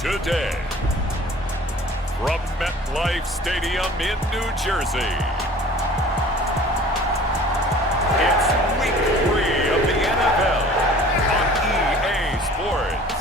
Today, from MetLife Stadium in New Jersey, it's Week 3 of the NFL on EA Sports.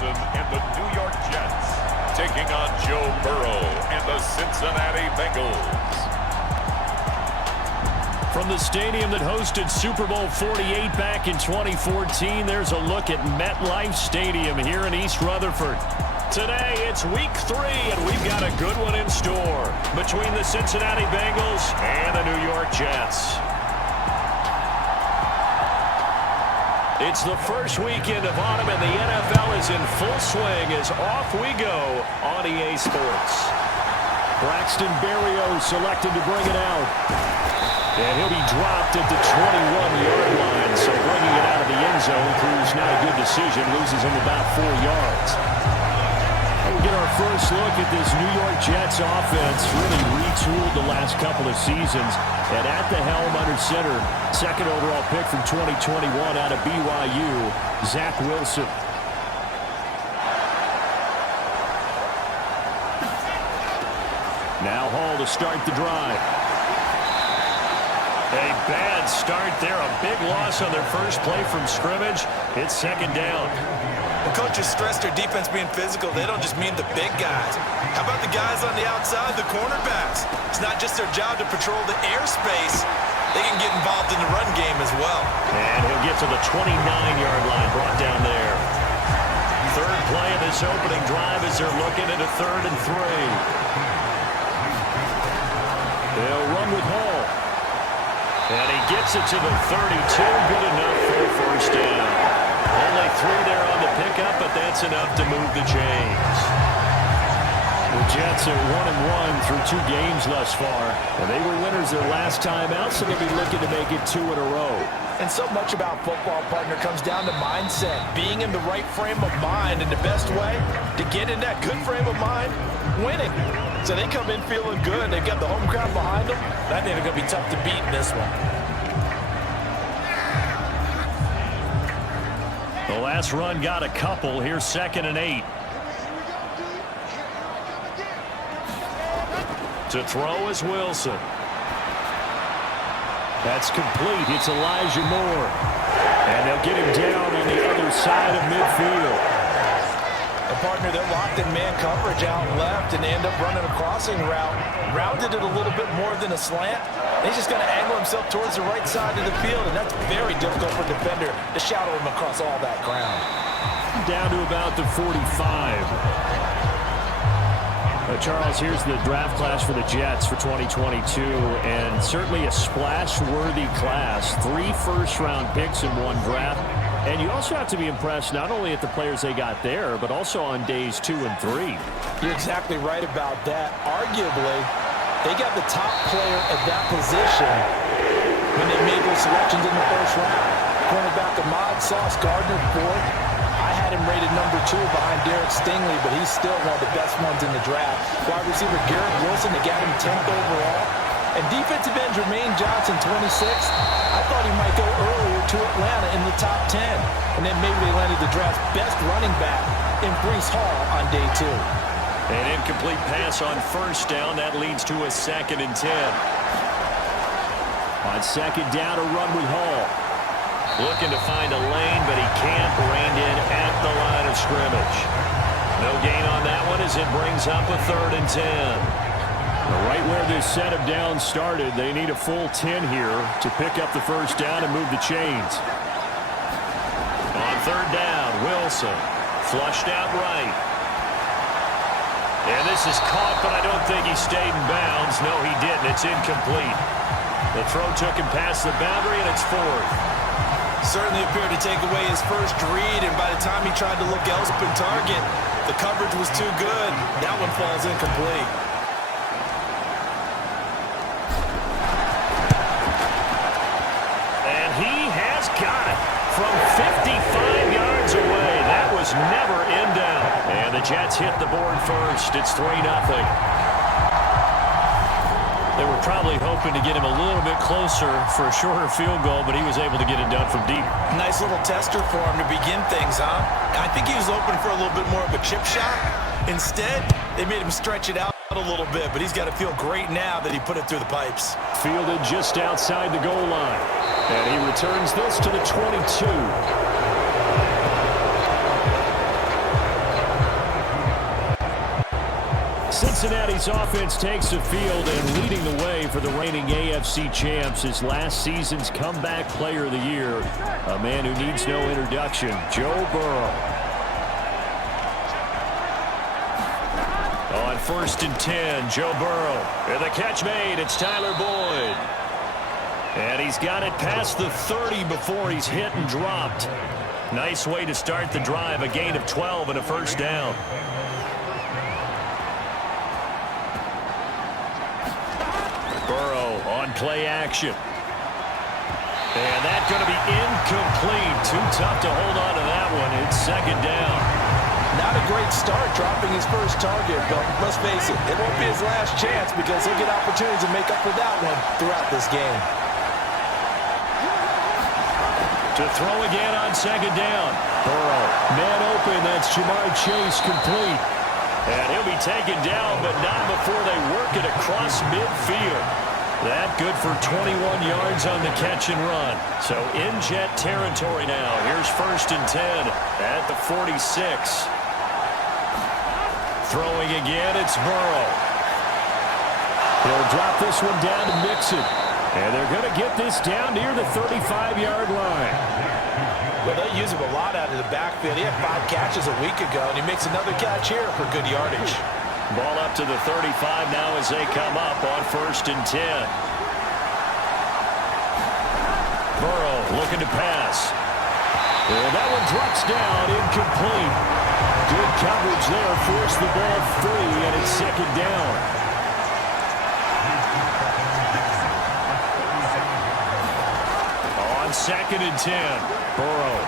And the New York Jets taking on Joe Burrow and the Cincinnati Bengals. From the stadium that hosted Super Bowl 48 back in 2014, there's a look at MetLife Stadium here in East Rutherford. Today, it's Week 3, and we've got a good one in store between the Cincinnati Bengals and the New York Jets. It's the first weekend of autumn, and the NFL is in full swing as off we go on EA Sports. Braxton Berrios selected to bring it out. And he'll be dropped at the 21-yard line, so bringing it out of the end zone proves not a good decision, loses him about 4 yards. We'll get our first look at this New York Jets offense, really retooled the last couple of seasons. And at the helm under center, second overall pick from 2021 out of BYU, Zach Wilson. Now Hall to start the drive. A bad start there, a big loss on their first play from scrimmage. It's second down. The coaches stress their defense being physical. They don't just mean the big guys. How about the guys on the outside, the cornerbacks? It's not just their job to patrol the airspace. They can get involved in the run game as well. And he'll get to the 29-yard line, brought down there. Third play of this opening drive as they're looking at a 3rd and 3. They'll run with Hall. And he gets it to the 32. Good enough for a first down. Only 3 there on the pickup, but that's enough to move the chains. The Jets are 1-1 through 2 games thus far. And they were winners their last time out, so they'll be looking to make it 2 in a row. And so much about football, partner, comes down to mindset. Being in the right frame of mind, and the best way to get in that good frame of mind, winning. So they come in feeling good. They've got the home crowd behind them. I think they're going to be tough to beat in this one. The last run got a couple. Here's 2nd and 8. To throw is Wilson. That's complete. It's Elijah Moore. And they'll get him down on the other side of midfield. And partner, they're locked in man coverage out left, and they end up running a crossing route. Rounded it a little bit more than a slant. He's just going to angle himself towards the right side of the field, and that's very difficult for a defender to shadow him across all that ground. Down to about the 45. Charles, here's the draft class for the Jets for 2022, and certainly a splash-worthy class. 3 first-round picks in 1 draft. And you also have to be impressed not only at the players they got there, but also on days 2 and 3. You're exactly right about that. Arguably, they got the top player at that position when they made their selections in the first round. Cornerback Ahmad Sauce Gardner, 4th. I had him rated number 2 behind Derek Stingley, but he's still one of the best ones in the draft. Wide receiver Garrett Wilson, they got him 10th overall. And defensive end Jermaine Johnson, 26th. I thought he might go earlier to Atlanta in the top 10. And then maybe they landed the draft's best running back in Breece Hall on day 2. An incomplete pass on first down. That leads to a 2nd and 10. On 2nd down, a run with Hall. Looking to find a lane, but he can't. Reined in at the line of scrimmage. No gain on that one as it brings up a 3rd and 10. Right where this set of downs started, they need a full 10 here to pick up the first down and move the chains. On 3rd down, Wilson flushed out right. And this is caught, but I don't think he stayed in bounds. No, he didn't. It's incomplete. The throw took him past the boundary, and it's 4th. Certainly appeared to take away his first read, and by the time he tried to look elsewhere and target, the coverage was too good. That one falls incomplete. Jets hit the board first. It's 3-0. They were probably hoping to get him a little bit closer for a shorter field goal, but he was able to get it done from deep. Nice little tester for him to begin things, huh? I think he was hoping for a little bit more of a chip shot. Instead, they made him stretch it out a little bit, but he's got to feel great now that he put it through the pipes. Fielded just outside the goal line. And he returns this to the 22. Cincinnati's offense takes the field, and leading the way for the reigning AFC champs is last season's comeback player of the year, a man who needs no introduction, Joe Burrow. On 1st and 10, Joe Burrow. And the catch made. It's Tyler Boyd. And he's got it past the 30 before he's hit and dropped. Nice way to start the drive. A gain of 12 and a first down. Burrow on play action. And that's going to be incomplete. Too tough to hold on to that one. It's 2nd down. Not a great start dropping his first target, but let's face it, it won't be his last chance because he'll get opportunities to make up for that one throughout this game. To throw again on 2nd down. Burrow, man open, that's Jamar Chase complete. And he'll be taken down, but not before they work it across midfield. That good for 21 yards on the catch and run. So in Jet territory now. Here's 1st and 10 at the 46. Throwing again, it's Burrow. He'll drop this one down to Mixon. And they're going to get this down near the 35-yard line. Well, they use him a lot out of the backfield. He had 5 catches a week ago, and he makes another catch here for good yardage. Ball up to the 35 now as they come up on 1st and 10. Burrow looking to pass. And that one drops down, incomplete. Good coverage there, forced the ball free, and it's 2nd down. On 2nd and 10, Burrow.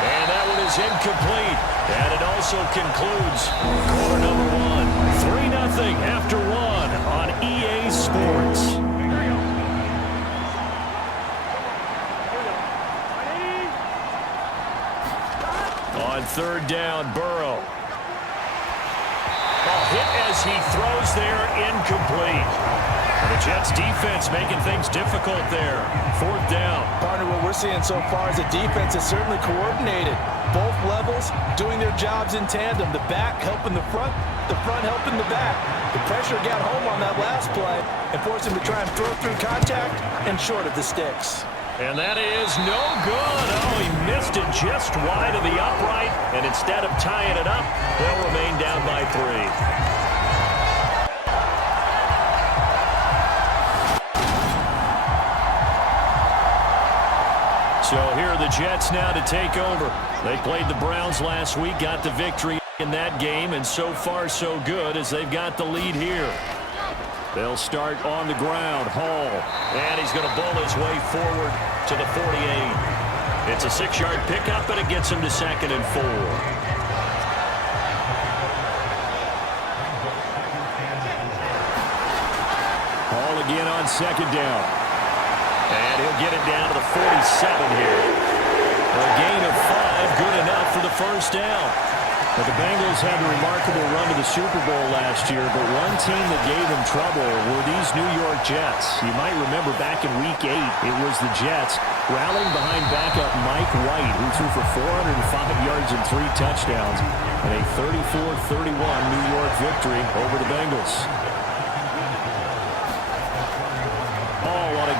And that one is incomplete. And it also concludes quarter number 1. 3-0 after 1 on EA Sports. On 3rd down, Burrow. Hit as he throws there, incomplete. And the Jets defense making things difficult there. 4th down. Partner, what we're seeing so far is the defense is certainly coordinated. Both levels doing their jobs in tandem. The back helping the front helping the back. The pressure got home on that last play and forced him to try and throw through contact and short of the sticks. And that is no good. Oh, he missed it just wide of the upright. And instead of tying it up, they'll remain down by 3. So here are the Jets now to take over. They played the Browns last week, got the victory in that game, and so far so good as they've got the lead here. They'll start on the ground. Hall, and he's going to bowl his way forward to the 48. It's a 6-yard pickup, and it gets him to 2nd and 4. Hall again on 2nd down. And he'll get it down to the 47 here. A gain of 5, good enough for the first down. But the Bengals had a remarkable run to the Super Bowl last year, but one team that gave them trouble were these New York Jets. You might remember back in Week 8, it was the Jets rallying behind backup Mike White, who threw for 405 yards and 3 touchdowns, and a 34-31 New York victory over the Bengals.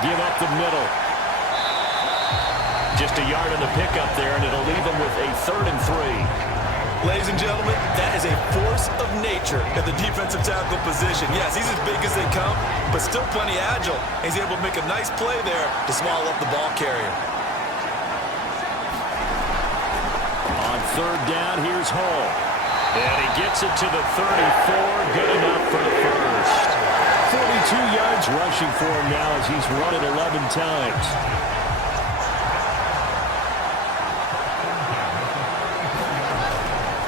Give up the middle. Just a yard on the pickup there, and it'll leave them with a 3rd and 3. Ladies and gentlemen, that is a force of nature at the defensive tackle position. Yes, he's as big as they come, but still plenty agile. He's able to make a nice play there to swallow up the ball carrier. On 3rd down, here's Hall. And he gets it to the 34. Good enough for the first. 42 yards rushing for him now as he's run it 11 times.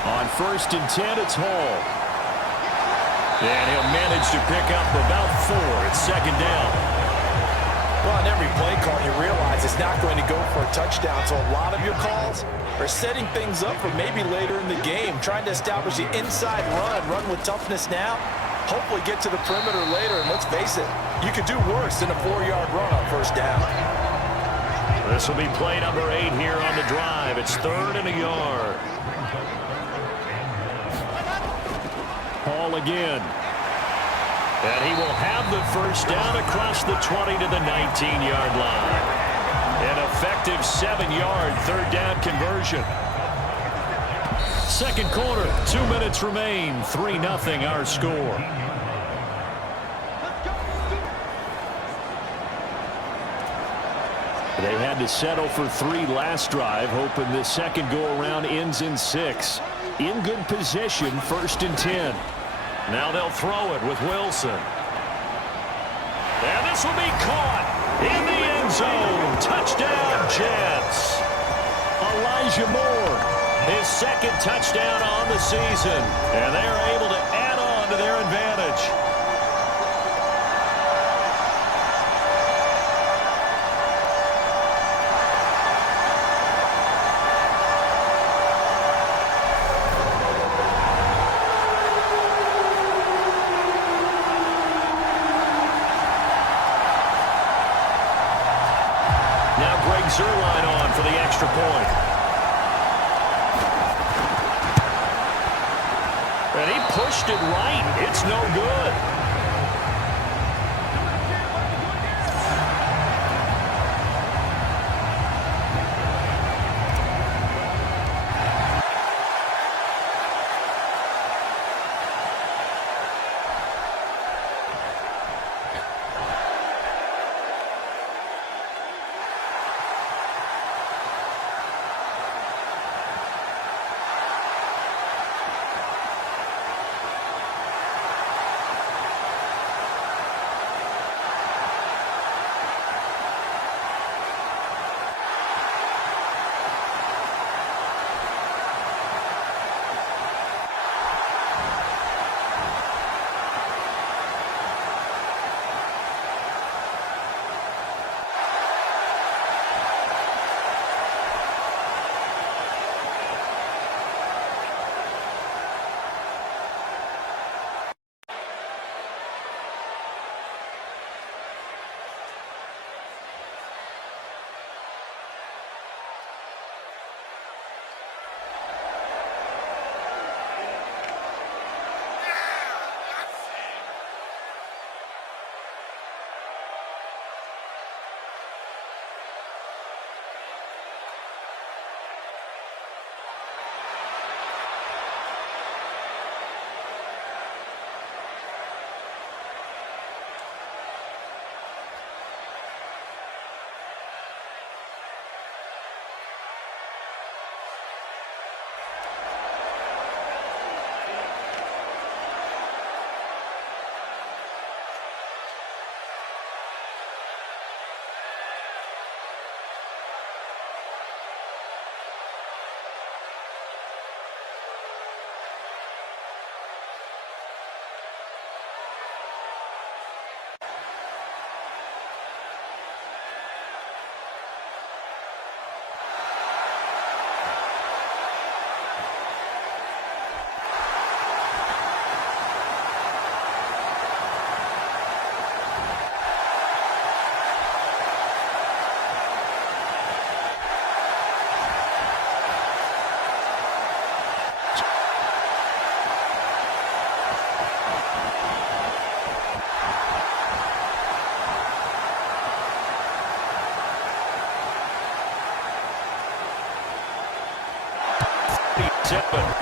On first and 10. It's Hall. And he'll manage to pick up about 4. It's second down. Well, on every play call, you realize it's not going to go for a touchdown. So a lot of your calls are setting things up for maybe later in the game, trying to establish the inside run with toughness now, hopefully get to the perimeter later. And let's face it, you could do worse than a 4-yard run on first down. This will be play number 8 here on the drive. It's 3rd and a yard. Hall again. And he will have the first down across the 20 to the 19-yard line. An effective 7-yard third down conversion. Second quarter, 2 minutes remain. 3-0 our score. They had to settle for 3 last drive, hoping this second go-around ends in 6. In good position, 1st and 10. Now they'll throw it with Wilson. And this will be caught in the end zone. Touchdown, Jets. Elijah Moore, his second touchdown on the season. And they're able to add on to their advantage. Zerline on for the extra point. And he pushed it right. It's no good.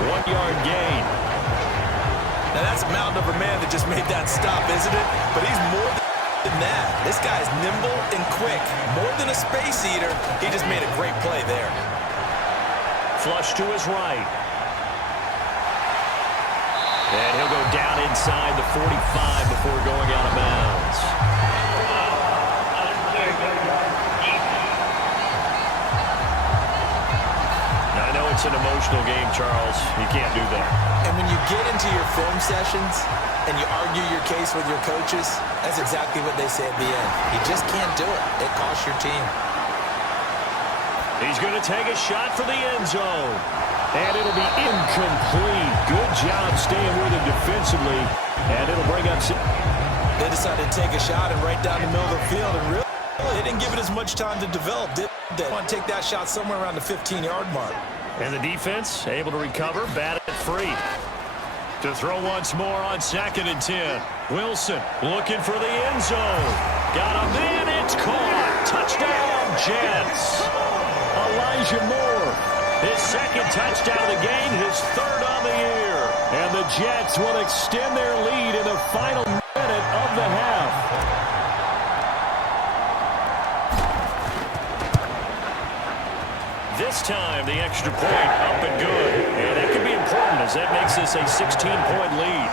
One-yard gain. Now that's a mountain of a man that just made that stop, isn't it? But he's more than that. This guy's nimble and quick. More than a space eater. He just made a great play there. Flush to his right. And he'll go down inside the 45 before going out of bounds. Now I know it's an emotional emotional game, Charles. You can't do that. And when you get into your film sessions and you argue your case with your coaches, that's exactly what they say at the end. You just can't do it. It costs your team. He's going to take a shot for the end zone. And it'll be incomplete. Good job staying with him defensively. And it'll bring up... They decided to take a shot and right down the middle of the field. And really, they didn't give it as much time to develop, did they? Want to take that shot somewhere around the 15-yard mark. And the defense able to recover, batted it free. To throw once more on 2nd and 10. Wilson looking for the end zone. Got a man, it's caught. Touchdown, Jets. Elijah Moore, his 2nd touchdown of the game, his 3rd on the year. And the Jets will extend their lead in the final minute of the half. This time, the extra point up and good. And that could be important as that makes this a 16-point lead.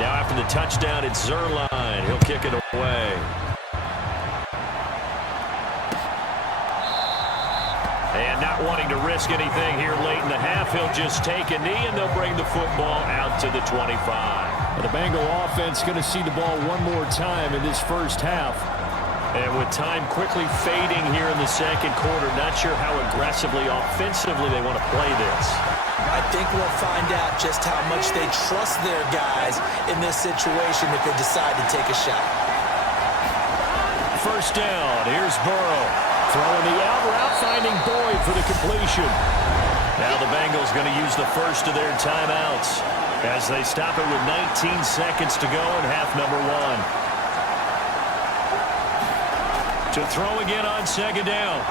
Now after the touchdown, it's Zerline. He'll kick it away. And not wanting to risk anything here late in the half, he'll just take a knee, and they'll bring the football out to the 25. And the Bengal offense going to see the ball one more time in this first half. And with time quickly fading here in the 2nd quarter, not sure how aggressively, offensively they want to play this. I think we'll find out just how much they trust their guys in this situation if they decide to take a shot. First down, here's Burrow. Throwing the out route, finding Boyd for the completion. Now the Bengals going to use the first of their timeouts as they stop it with 19 seconds to go in half number 1. To throw again on 2nd down.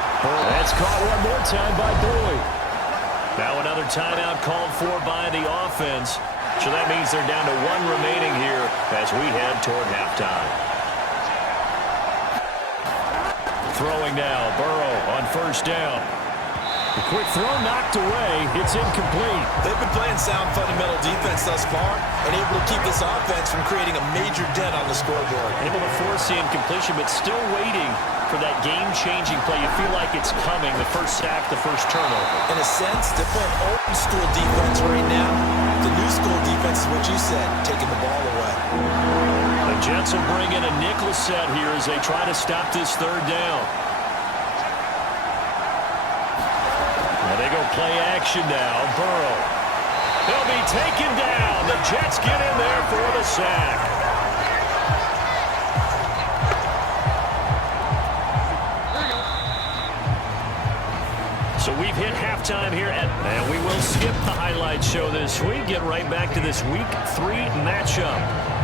That's caught one more time by Boyd. Now another timeout called for by the offense. So that means they're down to 1 remaining here as we head toward halftime. Throwing now, Burrow on first down. The quick throw knocked away. It's incomplete. They've been playing sound fundamental defense thus far and able to keep this offense from creating a major dent on the scoreboard. Able to force the incompletion, but still waiting for that game-changing play. You feel like it's coming, the first sack, the first turnover. In a sense, they're playing old-school defense right now. The new-school defense is what you said, taking the ball away. The Jets will bring in a nickel set here as they try to stop this 3rd down. Now they go play action now. Burrow. He'll be taken down. The Jets get in there for the sack. So we've hit halftime here, and we will skip the highlight show this week. Get right back to this Week 3 matchup.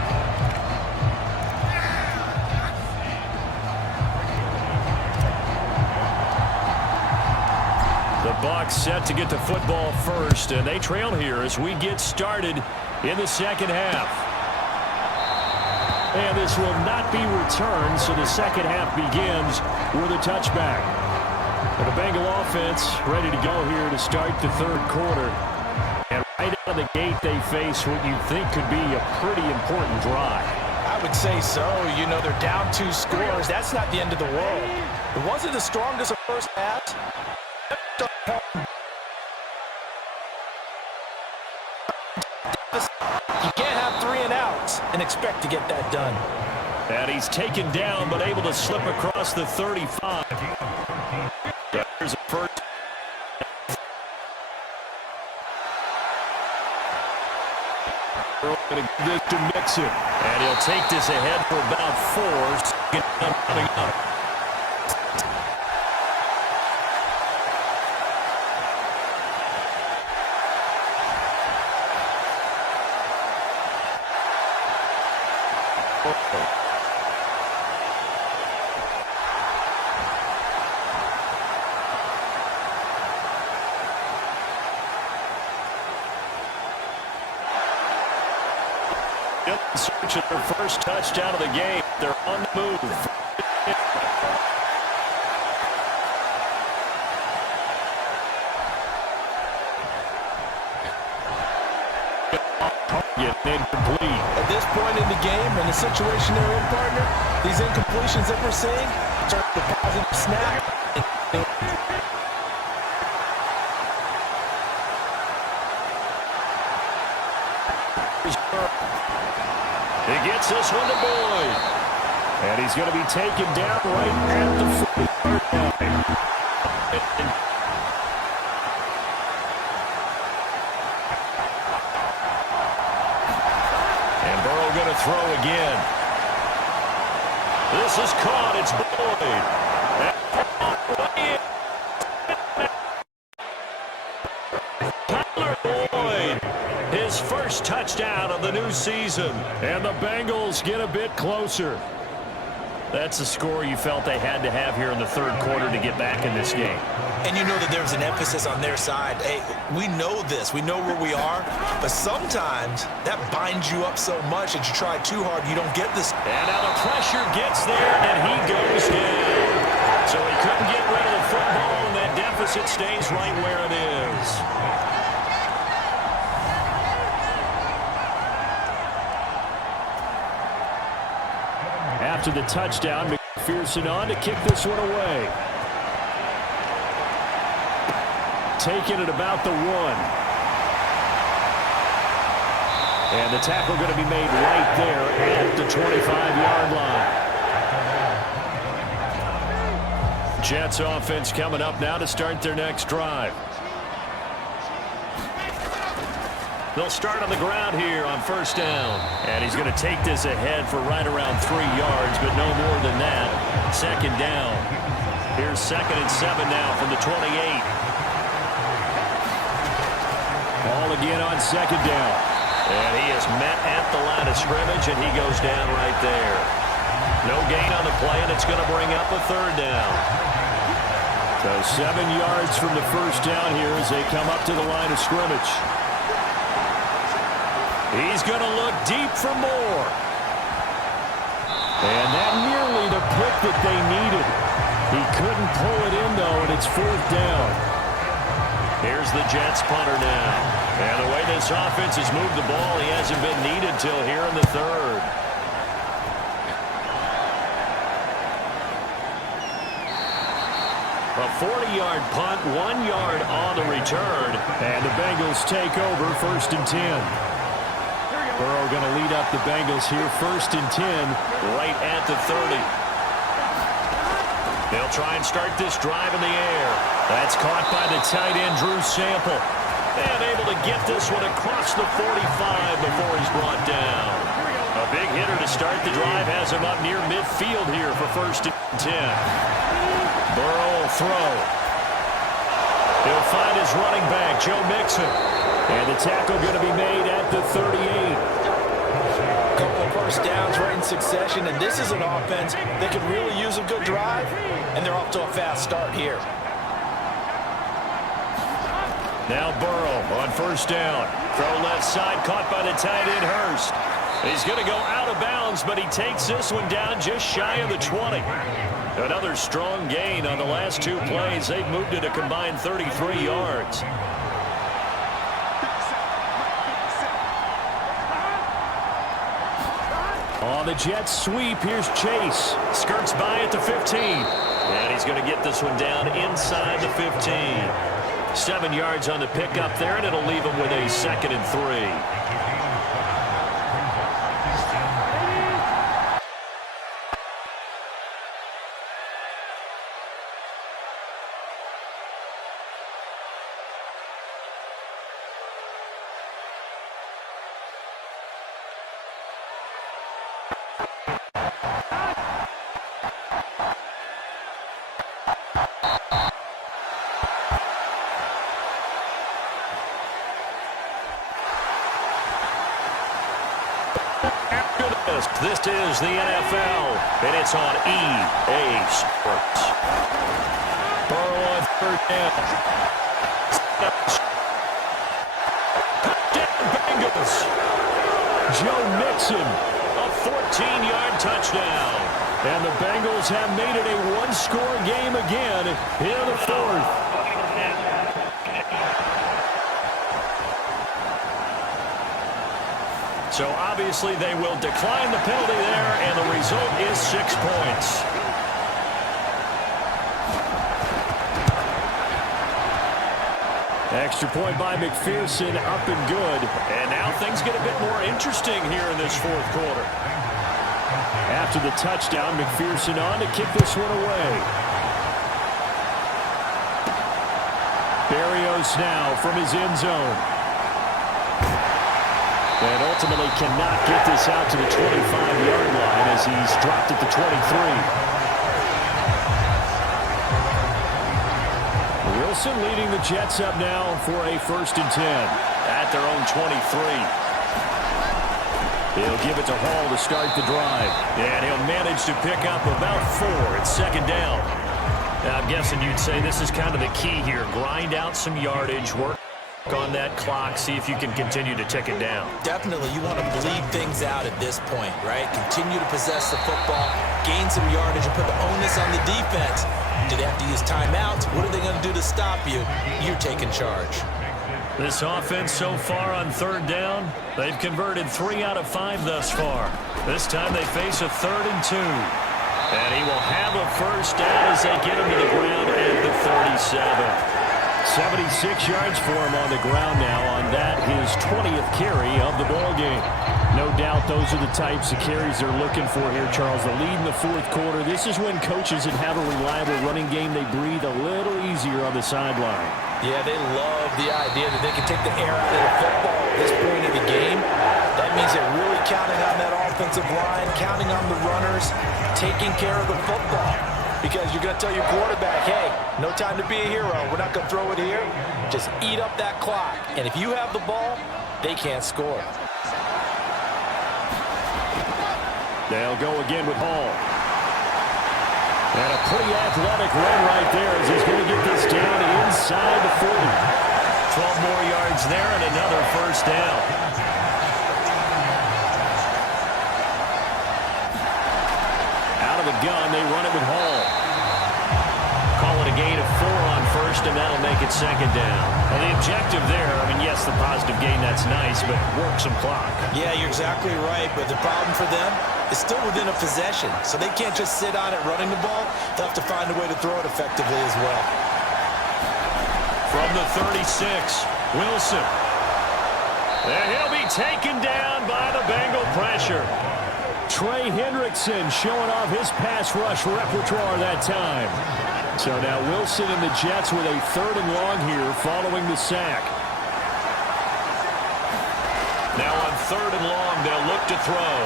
The Bucs set to get the football first, and they trail here as we get started in the 2nd half. And this will not be returned, so the 2nd half begins with a touchback. And the Bengal offense ready to go here to start the 3rd quarter. And right out of the gate, they face what you think could be a pretty important drive. I would say so. You know, they're down 2 scores. That's not the end of the world. It wasn't the strongest of first half. You can't have 3 and outs and expect to get that done. And he's taken down, but able to slip across the 35. Here's a first. Going to give this to Mixon. And he'll take this ahead for about 4. Coming up. In search of their first touchdown of the game. They're on the move. Incomplete. At this point in the game and the situation they're in, partner, these incompletions that we're seeing turn to positive snap. He gets this one to Boyd. And he's going to be taken down right at the 40-yard line. And Burrow going to throw again. This is caught. It's Boyd. His first touchdown of the new season. And the Bengals get a bit closer. That's the score you felt they had to have here in the third quarter to get back in this game. And you know that there's an emphasis on their side. Hey, we know this. We know where we are. But sometimes that binds you up so much that you try too hard, you don't get this. And now the pressure gets there, and he goes down. So he couldn't get rid of the football, and that deficit stays right where it is. After the touchdown, McPherson on to kick this one away. Taking it about the 1. And the tackle going to be made right there at the 25-yard line. Jets offense coming up now to start their next drive. They'll start on the ground here on first down. And he's going to take this ahead for right around 3 yards, but no more than that. Second down. Here's 2nd and 7 now from the 28. Ball again on second down. And he is met at the line of scrimmage, and he goes down right there. No gain on the play, and it's going to bring up a third down. So 7 yards from the first down here as they come up to the line of scrimmage. He's going to look deep for more. And that nearly the pick that they needed. He couldn't pull it in, though, and it's 4th down. Here's the Jets punter now. And the way this offense has moved the ball, he hasn't been needed till here in the third. A 40-yard punt, 1 yard on the return. And the Bengals take over 1st and 10. Burrow going to lead up the Bengals here, 1st and 10, right at the 30. They'll try and start this drive in the air. That's caught by the tight end, Drew Sample. And able to get this one across the 45 before he's brought down. A big hitter to start the drive has him up near midfield here for 1st and 10. Burrow will throw. He'll find his running back, Joe Mixon. And the tackle going to be made at the 38. A couple of first downs right in succession, and this is an offense that could really use a good drive, and they're off to a fast start here. Now Burrow on first down. Throw left side, caught by the tight end, Hurst. He's going to go out of bounds, but he takes this one down just shy of the 20. Another strong gain on the last 2 plays. They've moved it a combined 33 yards. On the Jets sweep, here's Chase. Skirts by at the 15. And he's going to get this one down inside the 15. 7 yards on the pickup there, and it'll leave him with a 2nd and 3. This is the NFL, and it's on EA Sports. Burrow on third down. Bengals. Joe Mixon, a 14-yard touchdown. And the Bengals have made it a one-score game again in the fourth. So obviously they will decline the penalty there, and the result is 6 points. Extra point by McPherson, up and good. And now things get a bit more interesting here in this fourth quarter. After the touchdown, McPherson on to kick this one away. Berrios now from his end zone. And ultimately cannot get this out to the 25-yard line as he's dropped at the 23. Wilson leading the Jets up now for a 1st and 10 at their own 23. He'll give it to Hall to start the drive. And he'll manage to pick up about 4 at 2nd down. Now, I'm guessing you'd say this is kind of the key here. Grind out some yardage, work on that clock, see if you can continue to tick it down. Definitely, you want to bleed things out at this point, right? Continue to possess the football, gain some yardage, and put the onus on the defense. Do they have to use timeouts? What are they going to do to stop you? You're taking charge. This offense so far on 3rd down, they've converted 3 out of 5 thus far. This time they face a 3rd and 2. And he will have a 1st down as they get him to the ground at the 37. 76 yards for him on the ground now on that, his 20th carry of the ball game. No doubt those are the types of carries they're looking for here, Charles. The lead in the fourth quarter. This is when coaches that have a reliable running game, they breathe a little easier on the sideline. Yeah, they love the idea that they can take the air out of the football at this point of the game. That means they're really counting on that offensive line, counting on the runners, taking care of the football. Because you're going to tell your quarterback, hey, no time to be a hero. We're not going to throw it here. Just eat up that clock. And if you have the ball, they can't score. They'll go again with Hall. And a pretty athletic run right there as he's going to get this down inside the 40. 12 more yards there and another 1st down. Out of the gun, they run it with Hall. Call it a gain of 4 on 1st, and that'll make it 2nd down. Well, the objective there, I mean, yes, the positive gain, that's nice, but work some clock. Yeah, you're exactly right, but the problem for them is still within a possession, so they can't just sit on it running the ball. They'll have to find a way to throw it effectively as well. From the 36, Wilson. And he'll be taken down by the Bengal pressure. Trey Hendrickson showing off his pass rush repertoire that time. So now Wilson and the Jets with a 3rd and long here following the sack. Now on 3rd and long, they'll look to throw.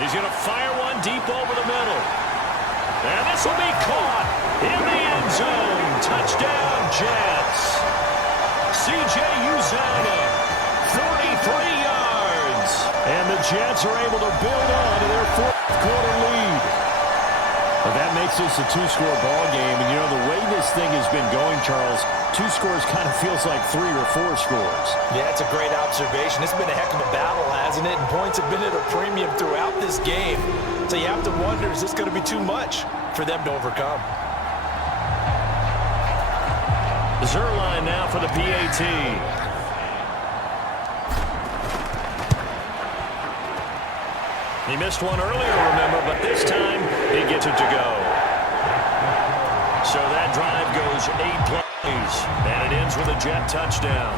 He's going to fire one deep over the middle. And this will be caught in the end zone. Touchdown, Jets. C.J. Uzomah, 43 yards. And the Jets are able to build on to their 4th quarter lead. But that makes this a 2-score ball game. And, you know, the way this thing has been going, Charles, 2 scores kind of feels like 3 or 4 scores. Yeah, it's a great observation. It's been a heck of a battle, hasn't it? And points have been at a premium throughout this game. So you have to wonder, is this going to be too much for them to overcome? Zerline now for the PAT. He missed one earlier, remember, but this time he gets it to go. So that drive goes 8 plays, and it ends with a Jet touchdown.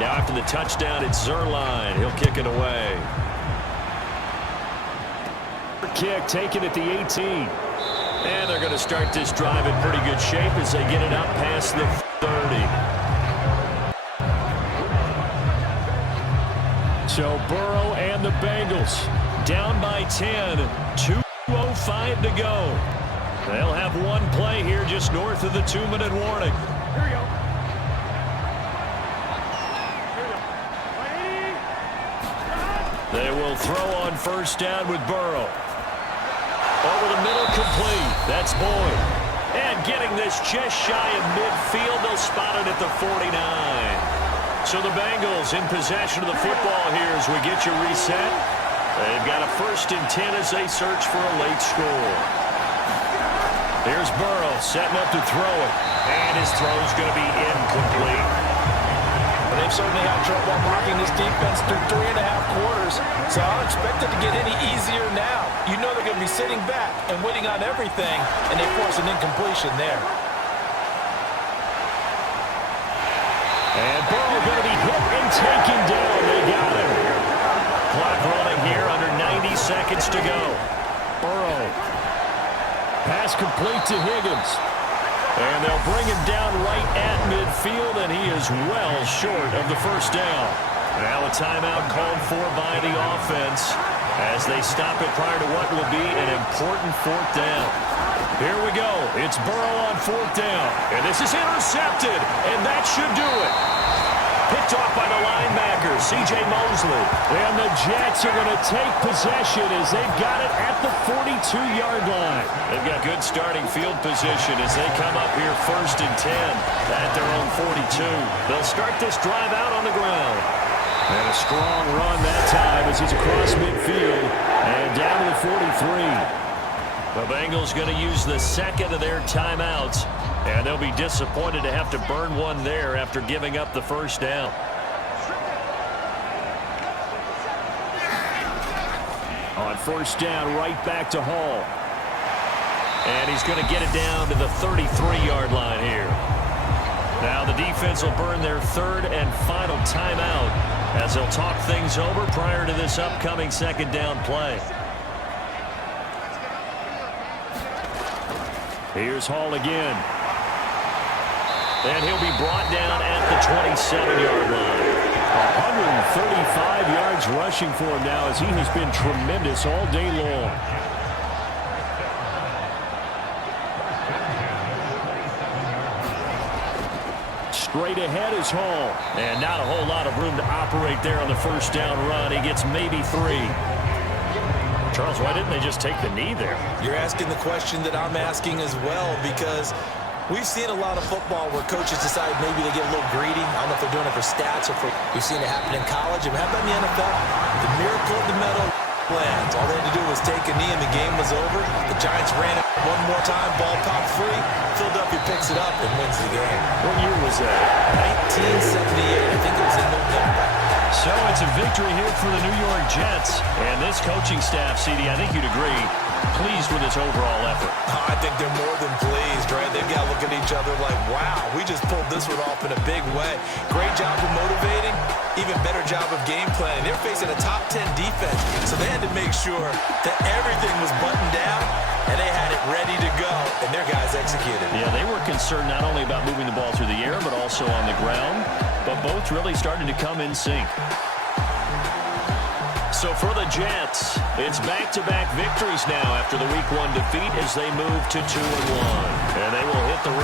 Now after the touchdown, it's Zerline. He'll kick it away. Kick taken at the 18. And they're going to start this drive in pretty good shape as they get it up past the 30. So Burrow and the Bengals down by 10. 2:05 to go. They'll have one play here just north of the 2-minute warning. Here we go. They will throw on 1st down with Burrow. Over the middle, complete. That's Boyd. And getting this just shy of midfield, they'll spot it at the 49. So the Bengals in possession of the football here as we get you reset. They've got a 1st and 10 as they search for a late score. Here's Burrow setting up to throw it. And his throw is going to be incomplete. and they've certainly had trouble blocking this defense through 3.5 quarters, so I don't expect it to get any easier now. You know they're going to be sitting back and waiting on everything, and they force an incompletion there. And Burrow going to be hit and taken down. They got him. Clock running here, under 90 seconds to go. Burrow. Pass complete to Higgins. And they'll bring him down right at midfield, and he is well short of the first down. Now a timeout called for by the offense as they stop it prior to what will be an important fourth down. Here we go. It's Burrow on fourth down. And this is intercepted, and that should do it. Picked off by the linebacker, C.J. Mosley. And the Jets are going to take possession as they've got it at the 42-yard line. They've got good starting field position as they come up here 1st and 10 at their own 42. They'll start this drive out on the ground. And a strong run that time as he's across midfield and down to the 43. The Bengals going to use the second of their timeouts. And they'll be disappointed to have to burn one there after giving up the first down. On first down, right back to Hall. And he's going to get it down to the 33-yard line here. Now the defense will burn their third and final timeout as they'll talk things over prior to this upcoming second down play. Here's Hall again. And he'll be brought down at the 27-yard line. 135 yards rushing for him now as he has been tremendous all day long. Straight ahead is Hall. And not a whole lot of room to operate there on the first down run. He gets maybe 3. Charles, why didn't they just take the knee there? You're asking the question that I'm asking as well, because we've seen a lot of football where coaches decide maybe they get a little greedy. I don't know if they're doing it for stats or for we've seen it happen in college. And how about in the NFL? The miracle of the meadow lands. All they had to do was take a knee and the game was over. The Giants ran it one more time, ball popped free. Philadelphia picks it up and wins the game. What year was that? 1978. I think it was in November. So it's a victory here for the New York Jets. And this coaching staff, CD, I think you'd agree, pleased with its overall effort. I think they're more than pleased, right? They've got to look at each other like, wow, we just pulled this one off in a big way. Great job of motivating, even better job of game planning. They're facing a top 10 defense, so they had to make sure that everything was buttoned down, and they had it ready to go, and their guys executed. Yeah, they were concerned not only about moving the ball through the air, but also on the ground, but both really starting to come in sync. So for the Jets, it's back-to-back victories now after the Week 1 defeat as they move to 2-1. And they will hit the road.